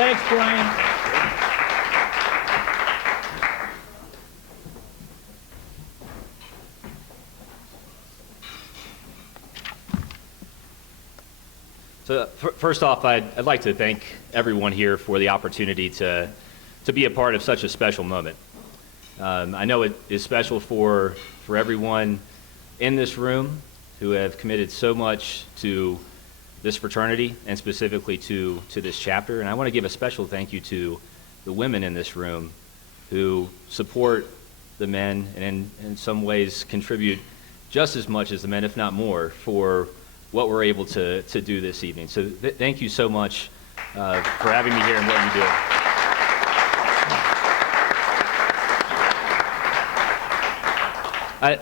Thanks, Brian. So first off, I'd like to thank everyone here for the opportunity to be a part of such a special moment. I know it is special for everyone in this room who have committed so much to this fraternity and specifically to this chapter. And I want to give a special thank you to the women in this room who support the men and in some ways contribute just as much as the men, if not more, for what we're able to do this evening. So thank you so much for having me here and what you do.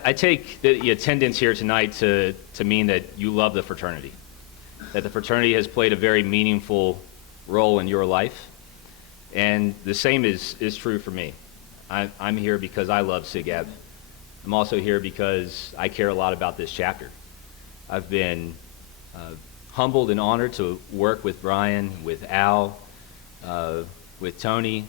I take the attendance here tonight to mean that you love the fraternity, that the fraternity has played a very meaningful role in your life, and the same is true for me. I'm here because I love SigEp. I'm also here because I care a lot about this chapter. I've been humbled and honored to work with Brian, with Al, with Tony,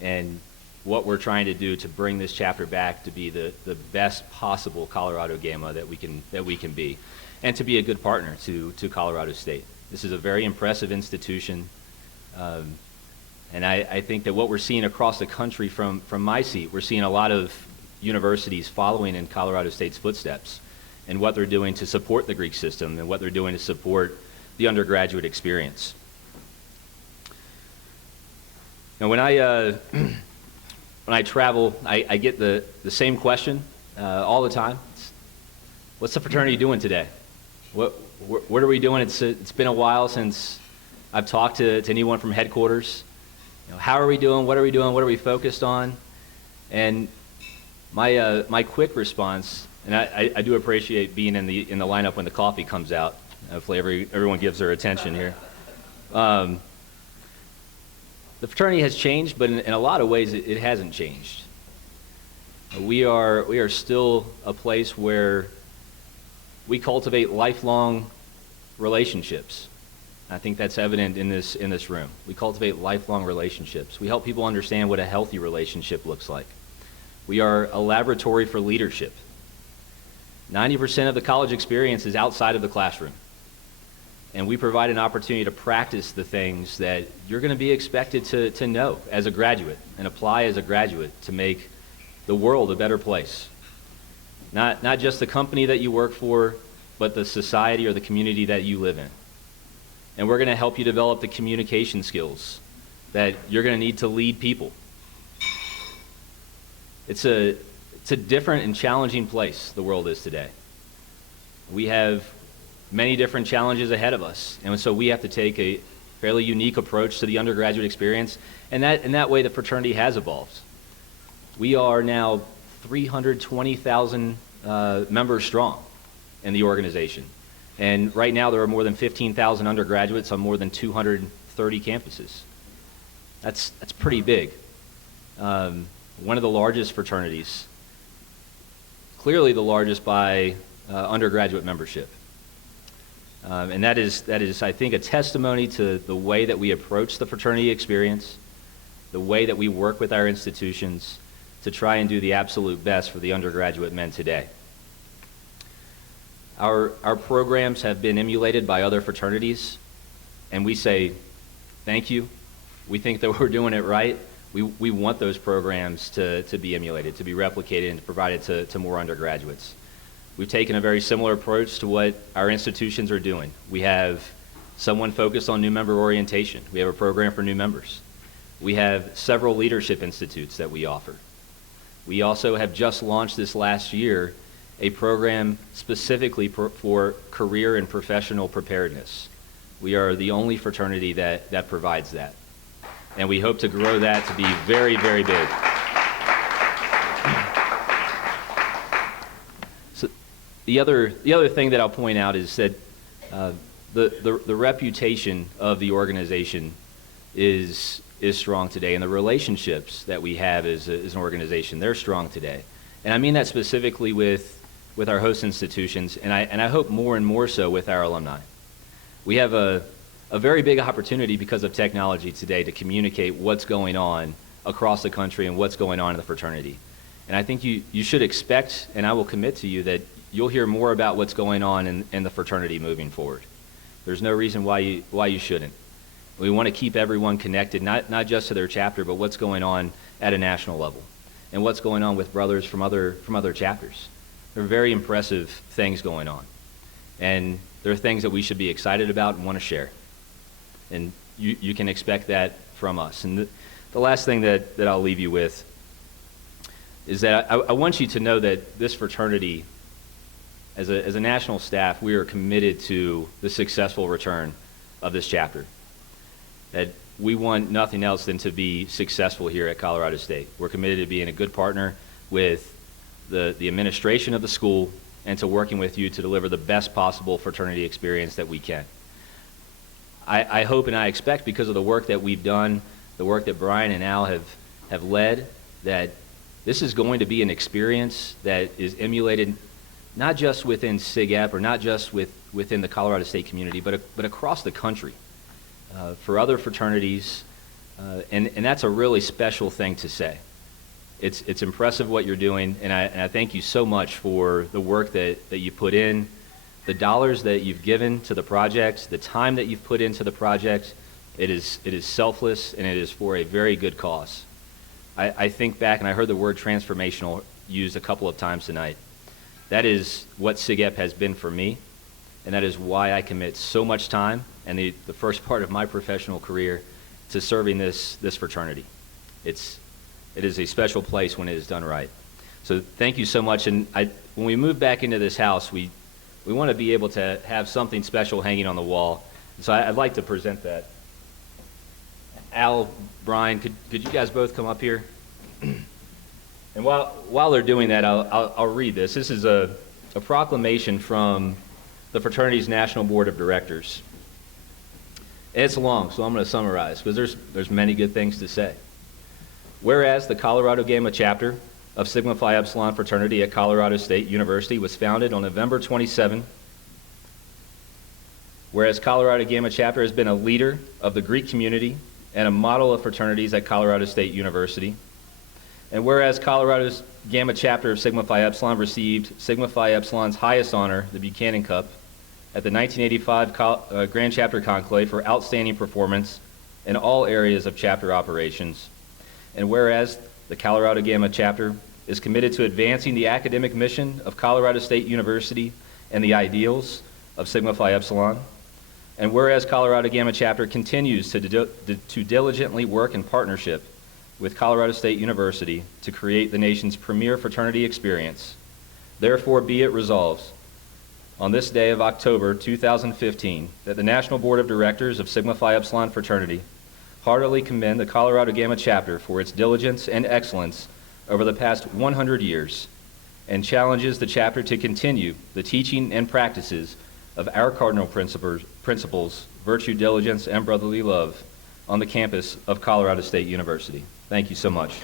and what we're trying to do to bring this chapter back to be the best possible Colorado Gamma that we can be, and to be a good partner to Colorado State. This is a very impressive institution, and I think that what we're seeing across the country from my seat, we're seeing a lot of universities following in Colorado State's footsteps and what they're doing to support the Greek system and what they're doing to support the undergraduate experience. Now, when I travel, I get the same question all the time. What's the fraternity doing today? What are we doing? It's been a while since I've talked to anyone from headquarters. How are we doing? What are we doing? What are we focused on? And my quick response, and I do appreciate being in the lineup when the coffee comes out. Hopefully everyone gives their attention here. The fraternity has changed, but in a lot of ways it hasn't changed. We are still a place where we cultivate lifelong relationships. I think that's evident in this room. We cultivate lifelong relationships. We help people understand what a healthy relationship looks like. We are a laboratory for leadership. 90% of the college experience is outside of the classroom. And we provide an opportunity to practice the things that you're going to be expected to know as a graduate and apply as a graduate to make the world a better place. Not just the company that you work for, but the society or the community that you live in. And we're going to help you develop the communication skills that you're going to need to lead people. It's a different and challenging place the world is today. We have many different challenges ahead of us, and so we have to take a fairly unique approach to the undergraduate experience, and that way the fraternity has evolved. We are now 320,000 members strong in the organization, and right now there are more than 15,000 undergraduates on more than 230 campuses. That's pretty big. One of the largest fraternities, clearly the largest by undergraduate membership. And that is, I think, a testimony to the way that we approach the fraternity experience, the way that we work with our institutions to try and do the absolute best for the undergraduate men today. Our programs have been emulated by other fraternities, and we say, thank you. We think that we're doing it right. We want those programs to be emulated, to be replicated, and provided to more undergraduates. We've taken a very similar approach to what our institutions are doing. We have someone focused on new member orientation. We have a program for new members. We have several leadership institutes that we offer. We also have just launched this last year a program specifically for career and professional preparedness. We are the only fraternity that provides that. And we hope to grow that to be very, very big. So the other thing that I'll point out is that the reputation of the organization is strong today, and the relationships that we have as an organization, they're strong today. And I mean that specifically with our host institutions, and I hope more and more so with our alumni. We have a a very big opportunity because of technology today to communicate what's going on across the country and what's going on in the fraternity. And I think you should expect, and I will commit to you, that you'll hear more about what's going on in the fraternity moving forward. There's no reason why you shouldn't. We want to keep everyone connected, not just to their chapter, but what's going on at a national level and what's going on with brothers from other chapters. There are very impressive things going on. And there are things that we should be excited about and want to share. And you can expect that from us. And the last thing that I'll leave you with is that I want you to know that this fraternity, as a national staff, we are committed to the successful return of this chapter. That we want nothing else than to be successful here at Colorado State. We're committed to being a good partner with the administration of the school and to working with you to deliver the best possible fraternity experience that we can. I hope and I expect, because of the work that we've done, the work that Brian and Al have led, that this is going to be an experience that is emulated not just within SigEp or not just within the Colorado State community, but across the country for other fraternities, and that's a really special thing to say. It's impressive what you're doing, and I thank you so much for the work that you put in, the dollars that you've given to the projects, the time that you've put into the projects. It is selfless, and it is for a very good cause. I think back, and I heard the word transformational used a couple of times tonight. That is what SigEp has been for me, and that is why I commit so much time and the first part of my professional career to serving this fraternity. It is a special place when it is done right. So thank you so much. And when we move back into this house, we want to be able to have something special hanging on the wall. So I'd like to present that. Al, Brian, could you guys both come up here? And while they're doing that, I'll read this. This is a proclamation from the fraternity's National Board of Directors. It's long, so I'm going to summarize, because there's many good things to say. Whereas the Colorado Gamma chapter of Sigma Phi Epsilon fraternity at Colorado State University was founded on November 27. Whereas Colorado Gamma chapter has been a leader of the Greek community and a model of fraternities at Colorado State University. And whereas Colorado's Gamma chapter of Sigma Phi Epsilon received Sigma Phi Epsilon's highest honor, the Buchanan Cup, at the 1985 Grand Chapter Conclave for outstanding performance in all areas of chapter operations. And whereas the Colorado Gamma chapter is committed to advancing the academic mission of Colorado State University and the ideals of Sigma Phi Epsilon. And whereas Colorado Gamma chapter continues to diligently work in partnership with Colorado State University to create the nation's premier fraternity experience, therefore be it resolved on this day of October 2015 that the National Board of Directors of Sigma Phi Epsilon fraternity heartily commend the Colorado Gamma chapter for its diligence and excellence over the past 100 years and challenges the chapter to continue the teaching and practices of our cardinal principles, virtue, diligence, and brotherly love on the campus of Colorado State University. Thank you so much.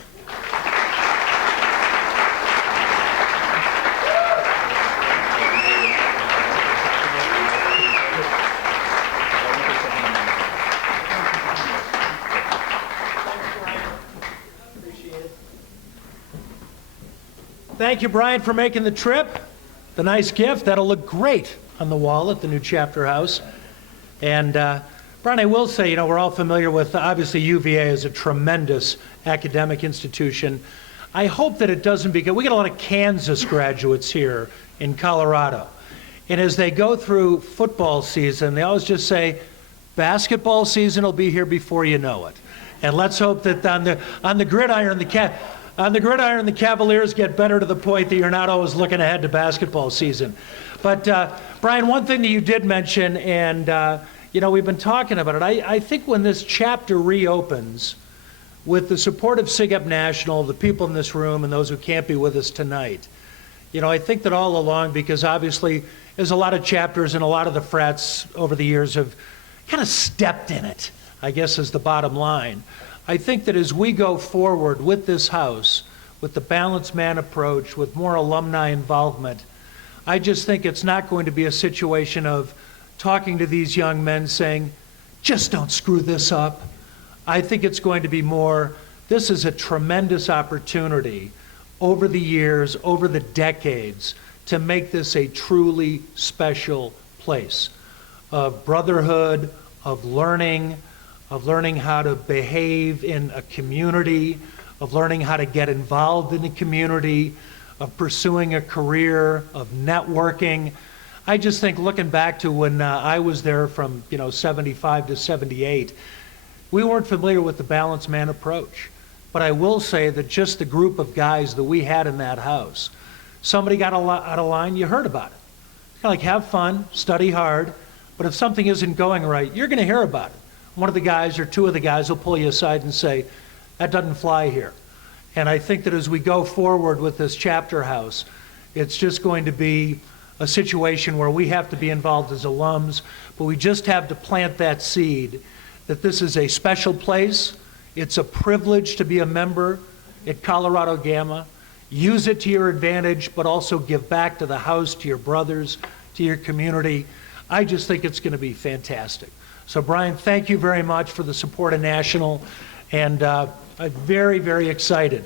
Thank you, Brian, for making the trip. The nice gift. That'll look great on the wall at the new chapter house. And Brian, I will say, we're all familiar with, obviously, UVA is a tremendous academic institution. I hope that it doesn't become, we get a lot of Kansas graduates here in Colorado. And as they go through football season, they always just say, basketball season will be here before you know it. And let's hope that on the gridiron, the Cavaliers get better to the point that you're not always looking ahead to basketball season. But Brian, one thing that you did mention, and we've been talking about it, I think when this chapter reopens, with the support of SigEp National, the people in this room, and those who can't be with us tonight, I think that all along, because obviously there's a lot of chapters and a lot of the frats over the years have kind of stepped in it, I guess is the bottom line. I think that as we go forward with this house, with the balanced man approach, with more alumni involvement, I just think it's not going to be a situation of talking to these young men saying, just don't screw this up. I think it's going to be more, this is a tremendous opportunity over the years, over the decades, to make this a truly special place of brotherhood, of learning how to behave in a community, of learning how to get involved in the community, of pursuing a career, of networking. I just think looking back to when I was there from 75 to 78, we weren't familiar with the balanced man approach. But I will say that just the group of guys that we had in that house, somebody got out of line, you heard about it. Kind of like have fun, study hard, but if something isn't going right, you're going to hear about it. One of the guys or two of the guys will pull you aside and say, that doesn't fly here. And I think that as we go forward with this chapter house, it's just going to be a situation where we have to be involved as alums, but we just have to plant that seed that this is a special place. It's a privilege to be a member at Colorado Gamma. Use it to your advantage, but also give back to the house, to your brothers, to your community. I just think it's going to be fantastic. So Brian, thank you very much for the support of National, and I'm very, very excited.